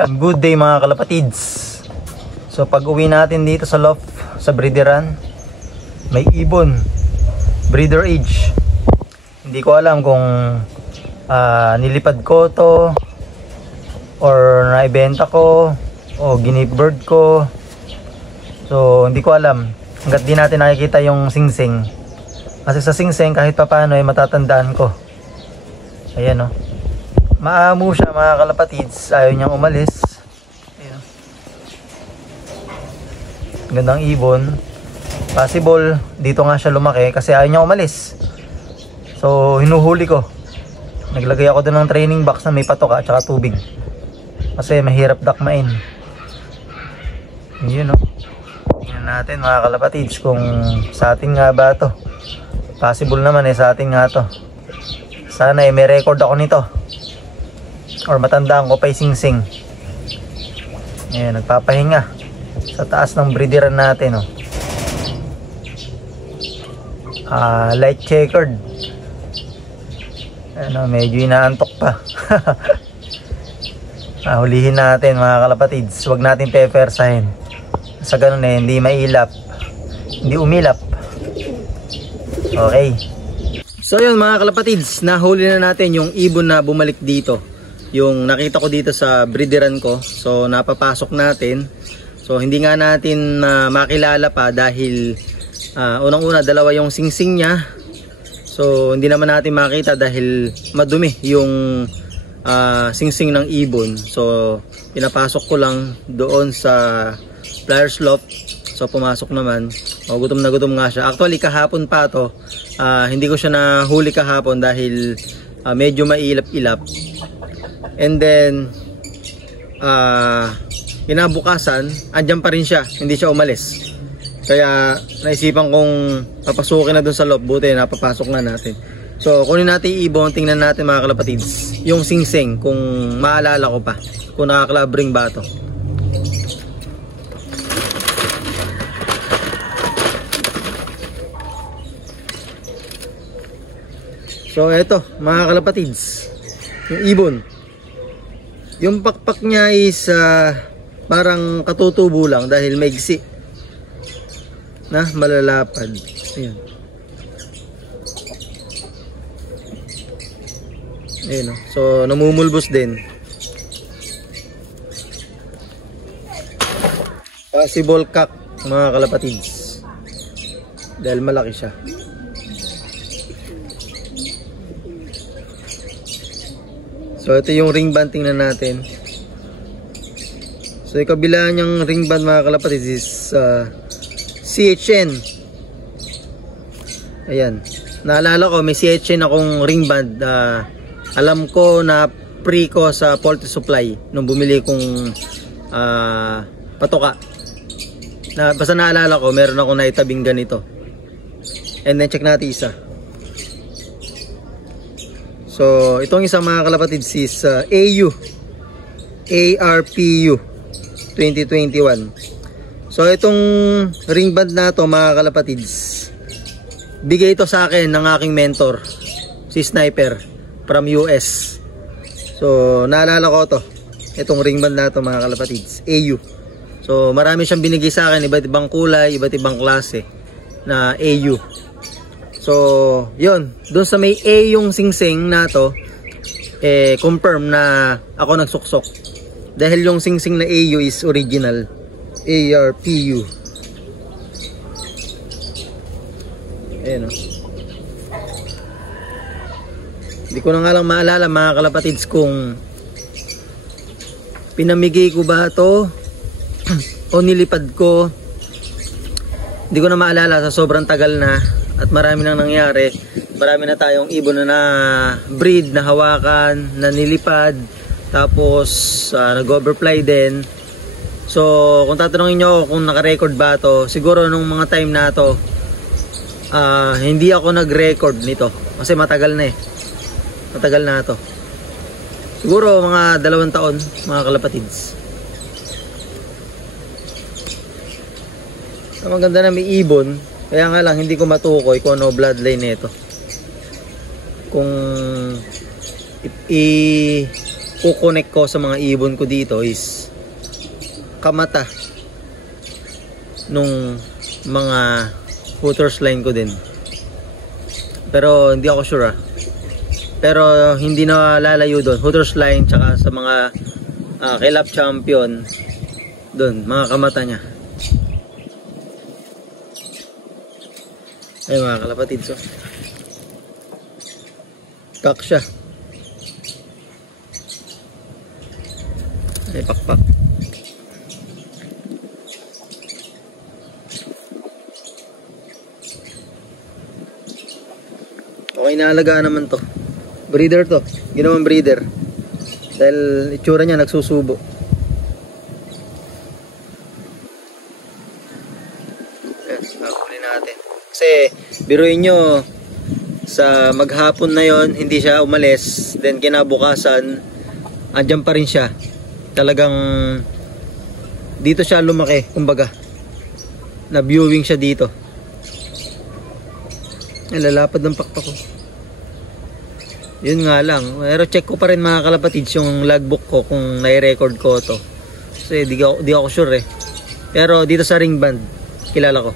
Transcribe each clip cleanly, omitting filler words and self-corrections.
Good day mga kalapatids. So pag uwi natin dito sa loft sa breederan, may ibon, breeder age. Hindi ko alam kung nilipad ko to or naibenta ko o ginip bird ko. So hindi ko alam hanggat di natin nakikita yung singsing. Kasi sa singsing kahit pa paano ay matatandaan ko. Ayan o, maamo siya mga kalapatids, ayaw niyang umalis. Ayan. Gandang ibon. Possible dito nga siya lumaki kasi ayaw niya umalis. So hinuhuli ko. Naglagay ako doon ng training box na may patoka at saka tubig. Kasi mahirap dakmain. Yun o. Tingnan natin mga kalapatids kung sa atin nga ba to. Possible naman sa atin nga to. Sana may record ako nito. Or matandaan ko pa singsing. Ayan, nagpapahinga sa taas ng breederan natin o. Light checkered. Ano, medyo inaantok pa. Hulihin natin mga kalapatids. Huwag natin pepersahin. Sa ganun hindi mailap, hindi umilap. Okay. So yun mga kalapatids, nahuli na natin yung ibon na bumalik dito. Yung nakita ko dito sa breederan ko. So napapasok natin. So hindi nga natin makilala pa dahil unang-una dalawa yung singsing niya. So hindi naman natin makita dahil madumi yung singsing ng ibon. So pinapasok ko lang doon sa flyers loft. So pumasok naman. Gutom na gutom nga siya. Actually kahapon pa to. Hindi ko siya nahuli kahapon dahil medyo mailap-ilap. And then kinabukasan, andyan pa rin siya. Hindi siya umalis. Kaya naisipan kong papasukin na dun sa loob. Buti napapasok na natin. So kunin natin yung ibon. Tingnan natin mga kalapatids yung singsing kung maalala ko pa. Kung nakaklabring ba to. So eto mga kalapatids, yung ibon. Yung pakpak niya is parang katutubo lang dahil maigsi na malalapad. Ayan. Ayan o. So namumulbos din. Possible cock mga kalapatids dahil malaki siya. So ito yung ring band, tingnan natin. So yung kabila niyang ring band mga kalapatids is CHN. Ayan. Naalala ko may CHN akong ring band. Alam ko na pre ko sa poultry supply nung bumili kong patoka. Basta naalala ko meron ako naitabing ganito. And then check natin isa. So itong isang mga kalapatids is ARPU 2021. So itong ring band na to mga kalapatids, bigay ito sa akin ng aking mentor, si Sniper from US. So naalala ko to, itong ring band na to mga kalapatids, AU. So marami siyang binigay sa akin, iba't ibang kulay, iba't ibang klase na AU. So yun, doon sa may A yung singsing na to, confirm na ako nagsuksok. Dahil yung singsing na AU is original, ARPU. Ayan o. Hindi ko na nga lang maalala mga kalapatids kung pinamigay ko ba to o nilipad ko. Hindi ko na maalala, sa sobrang tagal na at marami nang nangyari. Marami na tayong ibon na breed, na hawakan, na nilipad, tapos nag-overfly din. So kung tatanungin nyo kung naka-record ba to, siguro nung mga time na to hindi ako nag-record nito kasi matagal na matagal na to, siguro mga 2 taon mga kalapatids. Ang maganda na may ibon, kaya nga lang hindi ko matukoy kung ano bloodline nito. Kung kukonek ko sa mga ibon ko dito is kamata nung mga hooters line ko din. Pero hindi ako sure pero hindi na lalayo doon, hooters line tsaka sa mga kay Lap Champion doon, mga kamata niya. Ay mga kalapatid, so kak siya. Ay pakpak. Okay, naalagaan naman to. Breeder to, ginawang breeder dahil itsura niya nagsusubo. Huli natin kasi biruin nyo sa maghapon na yon, hindi siya umalis, then kinabukasan andyan pa rin siya. Talagang dito siya lumaki, kumbaga na viewing siya dito. Ay, lalapad ng pakpak ko. Yun nga lang, pero check ko pa rin mga kalapatids yung logbook ko kung nai-record ko to. Kasi di ako sure Pero dito sa ring band, kilala ko.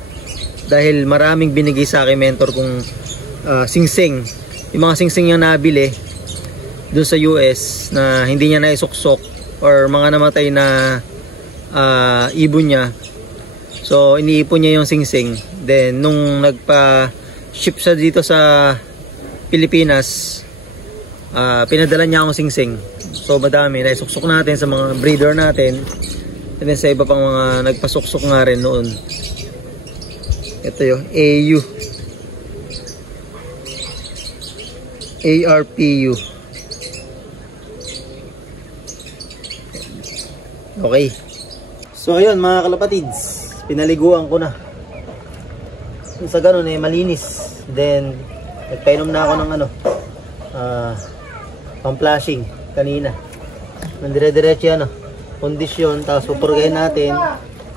Dahil maraming binigay sa akin mentor kung singsing. Yung mga singsing yung nabili dun sa US na hindi niya naisuksok or mga namatay na ibon niya. So iniipon niya yung singsing. Then nung nagpa-ship siya dito sa Pilipinas, pinadala niya akong singsing. So madami, naisuksok natin sa mga breeder natin. And then sa iba pang mga nagpasuksok nga rin noon. Ito yung AU ARPU. Okay. So ayun mga kalapatids, pinaliguan ko na. Sa ganun malinis. Then nagpainom na ako ng pang-flashing kanina. Nandire-diretso yan kondisyon, tapos pupurgahin natin.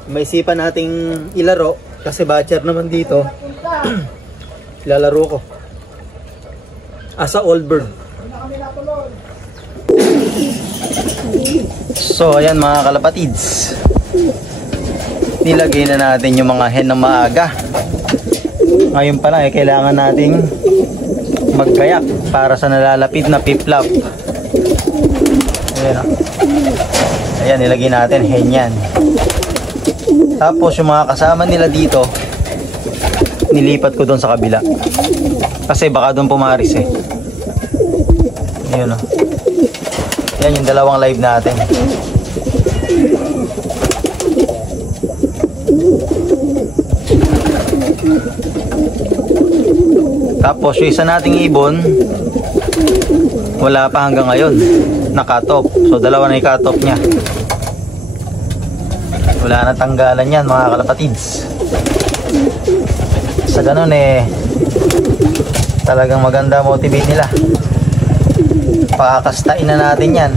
May isipan nating ilaro kasi batcher naman dito. Ilalaro ko asa old bird. So ayan mga kalapatids, nilagay na natin yung mga hen ng maaga. Ngayon pa lang kailangan nating magkayak para sa nalalapit na piplap. Ayan ayan, nilagay natin hen yan. Tapos yung mga kasama nila dito nilipat ko doon sa kabila kasi baka doon pumaris Ayun yan yung dalawang live natin. Tapos yung isa nating ibon wala pa hanggang ngayon, naka-top. So dalawa na i-cut-off niya. Wala na tanggalan yan mga kalapatids. Sa ganun talagang maganda motivate nila. Pakakastain na natin yan.